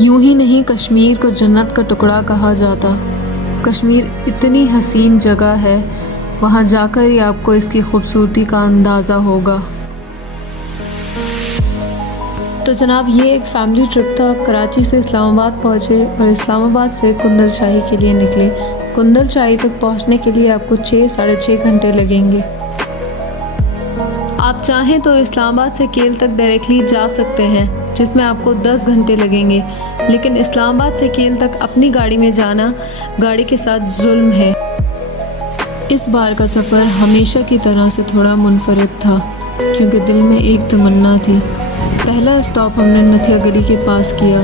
यूं ही नहीं कश्मीर को जन्नत का टुकड़ा कहा जाता। कश्मीर इतनी हसीन जगह है, वहाँ जाकर ही आपको इसकी खूबसूरती का अंदाज़ा होगा। तो जनाब, ये एक फ़ैमिली ट्रिप था। कराची से इस्लामाबाद पहुँचे और इस्लामाबाद से कुंदल शाही के लिए निकले। कुंदल शाही तक पहुँचने के लिए आपको 6 साढ़े 6 घंटे लगेंगे। आप चाहें तो इस्लामाबाद से केल तक डायरेक्टली जा सकते हैं, जिसमें आपको 10 घंटे लगेंगे, लेकिन इस्लामाबाद से केल तक अपनी गाड़ी में जाना गाड़ी के साथ जुल्म है। इस बार का सफ़र हमेशा की तरह से थोड़ा मुनफरद था, क्योंकि दिल में एक तमन्ना थी। पहला स्टॉप हमने नथिया गली के पास किया।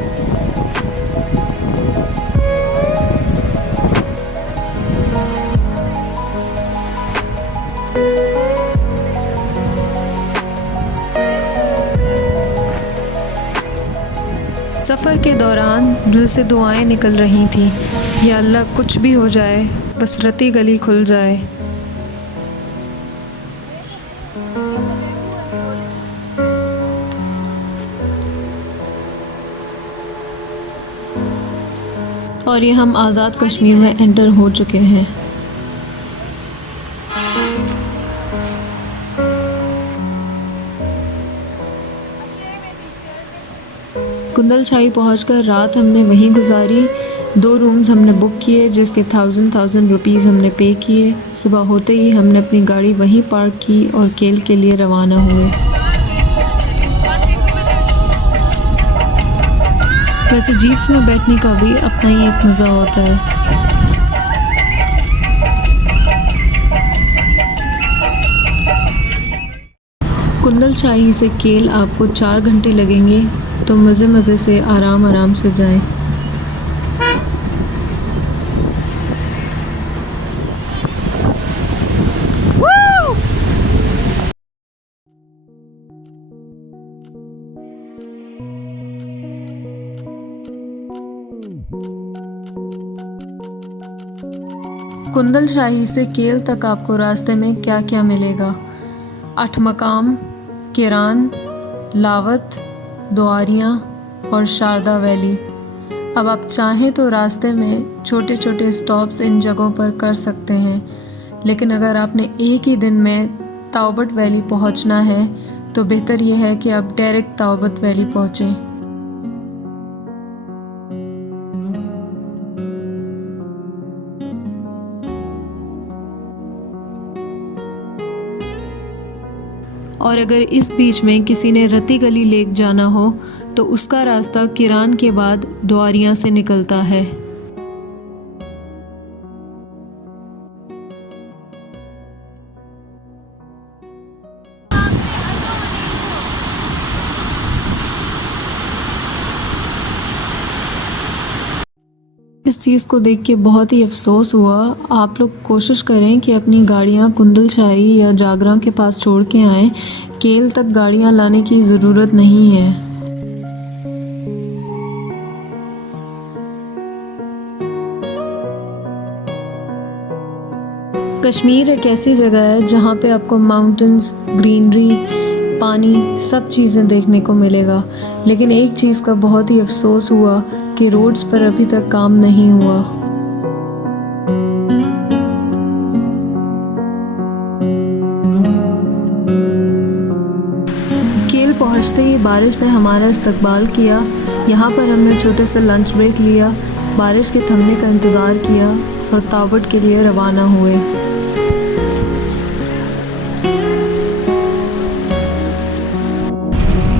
सफ़र के दौरान दिल से दुआएं निकल रही थीं, या अल्लाह कुछ भी हो जाए, बस रती गली खुल जाए। और ये हम आज़ाद कश्मीर में एंटर हो चुके हैं। कुंदल शाही पहुँचकर रात हमने वहीं गुजारी। 2 रूम्स हमने बुक किए, जिसके 1000 रुपीज़ हमने पे किए। सुबह होते ही हमने अपनी गाड़ी वहीं पार्क की और केल के लिए रवाना हुए। वैसे जीप्स में बैठने का भी अपना ही एक मज़ा होता है। कुंदल शाही से केल आपको 4 घंटे लगेंगे, तो मज़े से आराम से जाएं। कुंदल शाही से केल तक आपको रास्ते में क्या क्या मिलेगा? 8 मकाम, किरान, लावत, द्वारियाँ और शारदा वैली। अब आप चाहें तो रास्ते में छोटे छोटे स्टॉप्स इन जगहों पर कर सकते हैं, लेकिन अगर आपने एक ही दिन में ताओबट वैली पहुंचना है तो बेहतर यह है कि आप डायरेक्ट ताओबट वैली पहुंचें। और अगर इस बीच में किसी ने रती गली लेक जाना हो तो उसका रास्ता किरान के बाद द्वारियाँ से निकलता है। इस चीज़ को देख के बहुत ही अफसोस हुआ। आप लोग कोशिश करें कि अपनी गाड़ियाँ कुंदल शाही या जागरा के पास छोड़ के आएँ। केल तक गाड़ियाँ लाने की ज़रूरत नहीं है। कश्मीर एक ऐसी जगह है जहाँ पे आपको माउंटेन्स, ग्रीनरी, पानी, सब चीज़ें देखने को मिलेगा, लेकिन एक चीज़ का बहुत ही अफसोस हुआ कि रोड्स पर अभी तक काम नहीं हुआ। केल पहुंचते ही बारिश ने हमारा इस्तकबाल किया। यहाँ पर हमने छोटे से लंच ब्रेक लिया, बारिश के थमने का इंतज़ार किया और ताओबट के लिए रवाना हुए।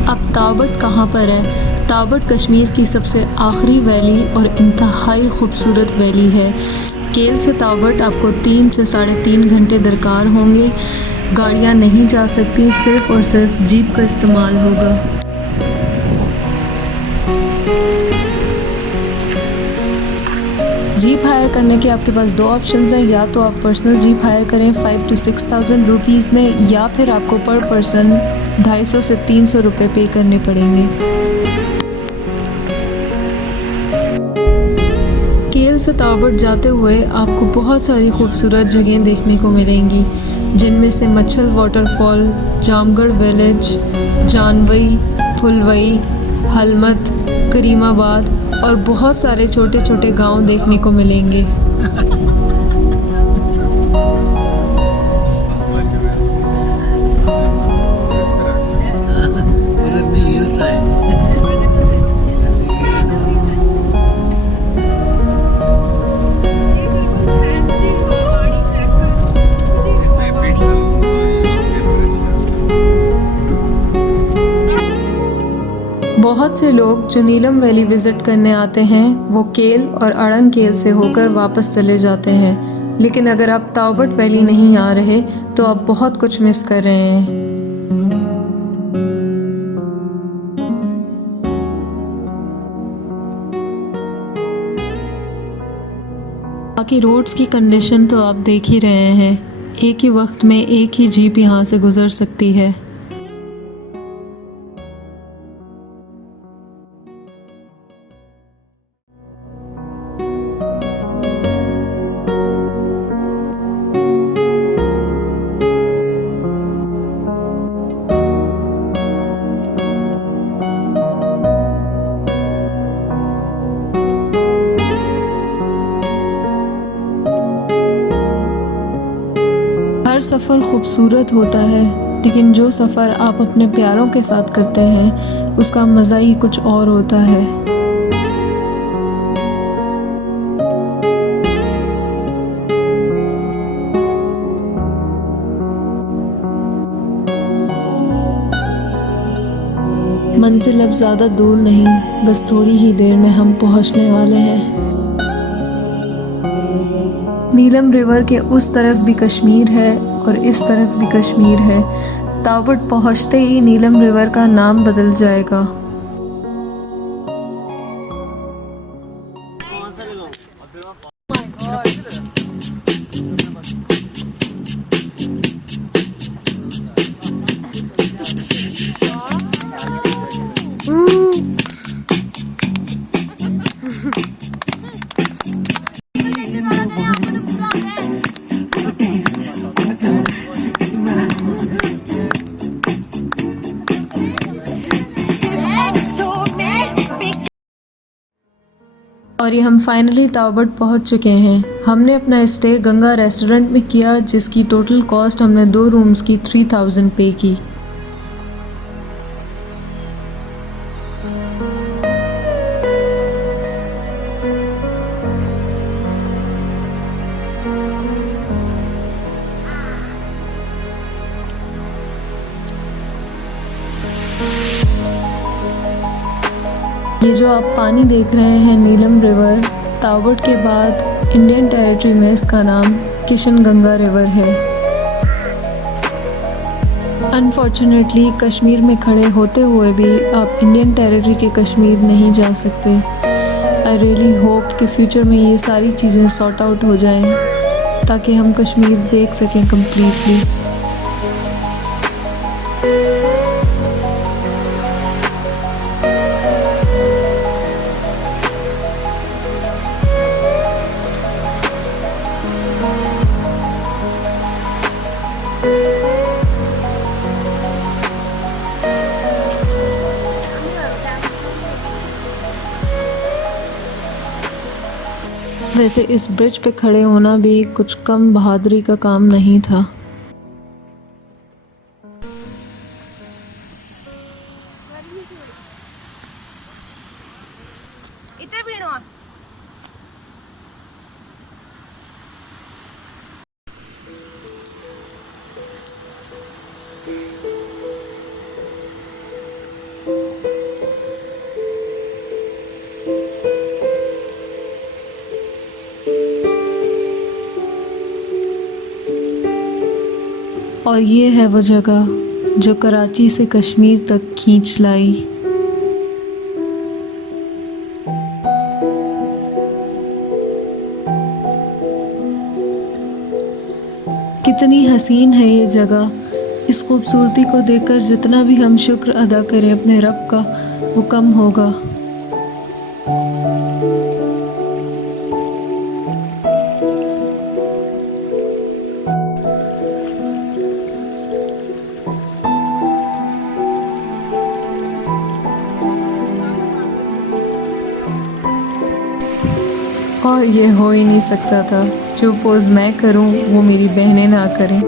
अब ताओबट कहाँ पर है? ताओबट कश्मीर की सबसे आखिरी वैली और इंतहाई खूबसूरत वैली है। केल से ताओबट आपको 3 से साढ़े 3 घंटे दरकार होंगे। गाड़ियाँ नहीं जा सकती, सिर्फ़ और सिर्फ जीप का इस्तेमाल होगा। जीप हायर करने के आपके पास 2 ऑप्शंस हैं। या तो आप पर्सनल जीप हायर करें 5 to 6,000 रुपीज़ में, या फिर आपको पर पर्सन 250 से 300 रुपये पे करने पड़ेंगे। केल से ताओबट जाते हुए आपको बहुत सारी खूबसूरत जगहें देखने को मिलेंगी, जिनमें से मच्छल वाटरफॉल, जामगढ़ विलेज, जानवई, फुलवई, हलमत, करीमाबाद, और बहुत सारे छोटे छोटे गांव देखने को मिलेंगे। बहुत से लोग जो नीलम वैली विज़िट करने आते हैं वो केल और अड़ंग केल से होकर वापस चले जाते हैं, लेकिन अगर आप ताओबट वैली नहीं आ रहे तो आप बहुत कुछ मिस कर रहे हैं। बाकी रोड्स की कंडीशन तो आप देख ही रहे हैं, एक ही वक्त में एक ही जीप यहाँ से गुजर सकती है। हर सफ़र खूबसूरत होता है, लेकिन जो सफ़र आप अपने प्यारों के साथ करते हैं उसका मज़ा ही कुछ और होता है। मंजिल अब ज़्यादा दूर नहीं, बस थोड़ी ही देर में हम पहुंचने वाले हैं। नीलम रिवर के उस तरफ भी कश्मीर है और इस तरफ भी कश्मीर है। ताओबट पहुंचते ही नीलम रिवर का नाम बदल जाएगा। और ये हम फाइनली ताओबट पहुंच चुके हैं। हमने अपना स्टे गंगा रेस्टोरेंट में किया, जिसकी टोटल कॉस्ट हमने 2 रूम्स की 3000 पे की। ये जो आप पानी देख रहे हैं नीलम रिवर, ताओबट के बाद इंडियन टेरिटरी में इसका नाम किशन गंगा रिवर है। अनफॉर्चुनेटली कश्मीर में खड़े होते हुए भी आप इंडियन टेरिटरी के कश्मीर नहीं जा सकते। आई रियली होप कि फ्यूचर में ये सारी चीज़ें सॉर्ट आउट हो जाएं ताकि हम कश्मीर देख सकें कम्प्लीटली। वैसे इस ब्रिज पे खड़े होना भी कुछ कम बहादुरी का काम नहीं था। और ये है वो जगह जो कराची से कश्मीर तक खींच लाई। कितनी हसीन है ये जगह। इस खूबसूरती को देखकर जितना भी हम शुक्र अदा करें अपने रब का, वो कम होगा। और ये हो ही नहीं सकता था। जो पोज़ मैं करूं वो मेरी बहनें ना करें,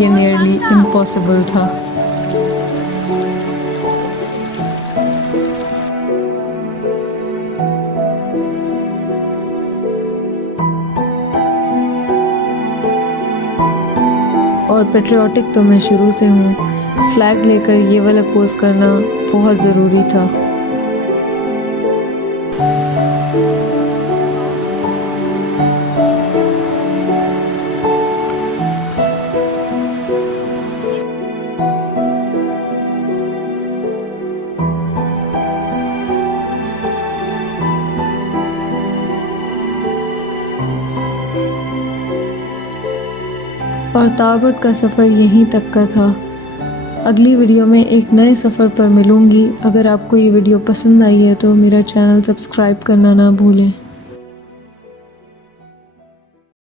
ये नियरली इम्पॉसिबल था। और पेट्रियाटिक तो मैं शुरू से हूँ। फ्लैग लेकर ये वाला पोज़ करना बहुत ज़रूरी था। और ताबुट का सफ़र यहीं तक का था। अगली वीडियो में एक नए सफ़र पर मिलूँगी। अगर आपको ये वीडियो पसंद आई है तो मेरा चैनल सब्सक्राइब करना ना भूलें।